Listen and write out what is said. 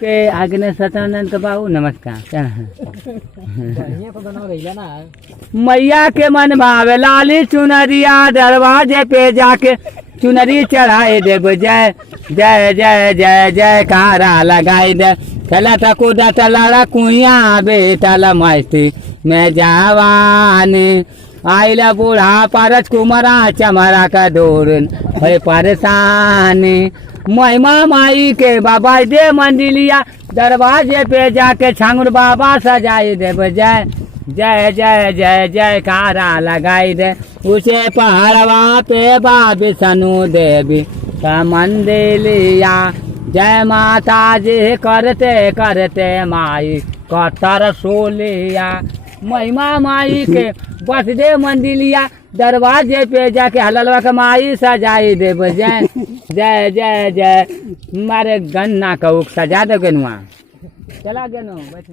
के आगे सतानंद के बाबू नमस्कार। मैया के मन भावे लाली चुनरिया दरवाजे पे जाके चुनरी चढ़ाए देव जय जय जय जय जय कारा लगाई दे चला कूदा चला कुइया बेटा मस्ती में जवान आइला बूढ़ा पारस कुमारा चमरा का दौड़ परेशान महिमा माई के बाबा दे मंदिलिया दरवाजे पे जाके छांगुर बाबा सजाई दे जय जय जय जय जय कारा लगाई दे उसे पहाड़वा पे बाबी सनु देवी का मंदिलिया जय माता जी करते करते माई कतर सोलिया महिमा माई के बस दे मंदिलिया दरवाजे पे जाके हलवा का माई सजाई दे जय जय जय जय मारे गन्ना का सजा दो गेनुआ चला गेनो बैठे।